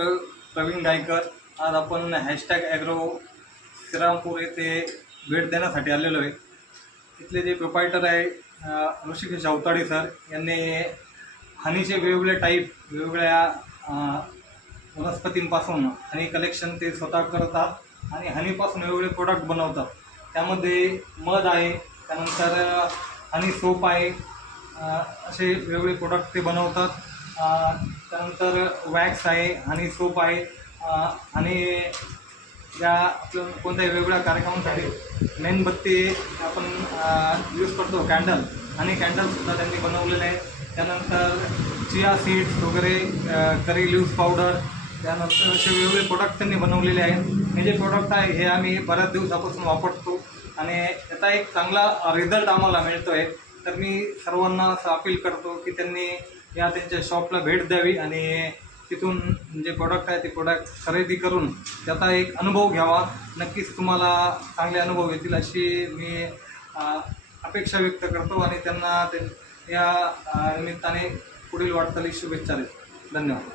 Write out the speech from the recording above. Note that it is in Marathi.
डॉक्टर प्रवीण गायकर. आज आपण #ॲग्रो श्रीरामपूर येथे भेट देण्यासाठी आलेलो आहे. इथले जे प्रोपायटर आहे ऋषिकेश अवताडे सर यांनी हनीचे वेगवेगळे टाईप वेगवेगळ्या वनस्पतींपासून हनी कलेक्शन ते स्वतः करतात आणि हनीपासून वेगवेगळे प्रोडक्ट बनवतात. त्यामध्ये मध आहे, त्यानंतर हनी सोप आहे, असे वेगवेगळे प्रोडक्ट ते बनवतात. त्यानंतर वॅक्स आहे, हनी सोप आहे आणि या आपलं कोणत्याही वेगवेगळ्या कार्यक्रमांसाठी मेणबत्ती आपण यूज करतो, कॅन्डल आणि कॅन्डलसुद्धा त्यांनी बनवलेले आहे. त्यानंतर चिया सीड्स वगैरे, करी लिव्स पावडर, त्यानंतर असे वेगवेगळे प्रोडक्ट त्यांनी बनवलेले आहेत. हे जे प्रोडक्ट आहे हे आम्ही बऱ्याच दिवसापासून वापरतो आणि याचा एक चांगला रिझल्ट आम्हाला मिळतो आहे. तर मी सर्वांना असं अपील करतो की त्यांनी त्यांच्या शॉपला भेट द्यावी आणि तिथून जे प्रोडक्ट आहे ते प्रोडक्ट खरेदी करून त्याचा एक अनुभव घ्यावा. नक्कीच तुम्हाला चांगले अनुभव येतील अशी मी अपेक्षा व्यक्त करतो आणि त्यांना या निमित्ताने पुढील वाटचालीस शुभेच्छा देतो. धन्यवाद.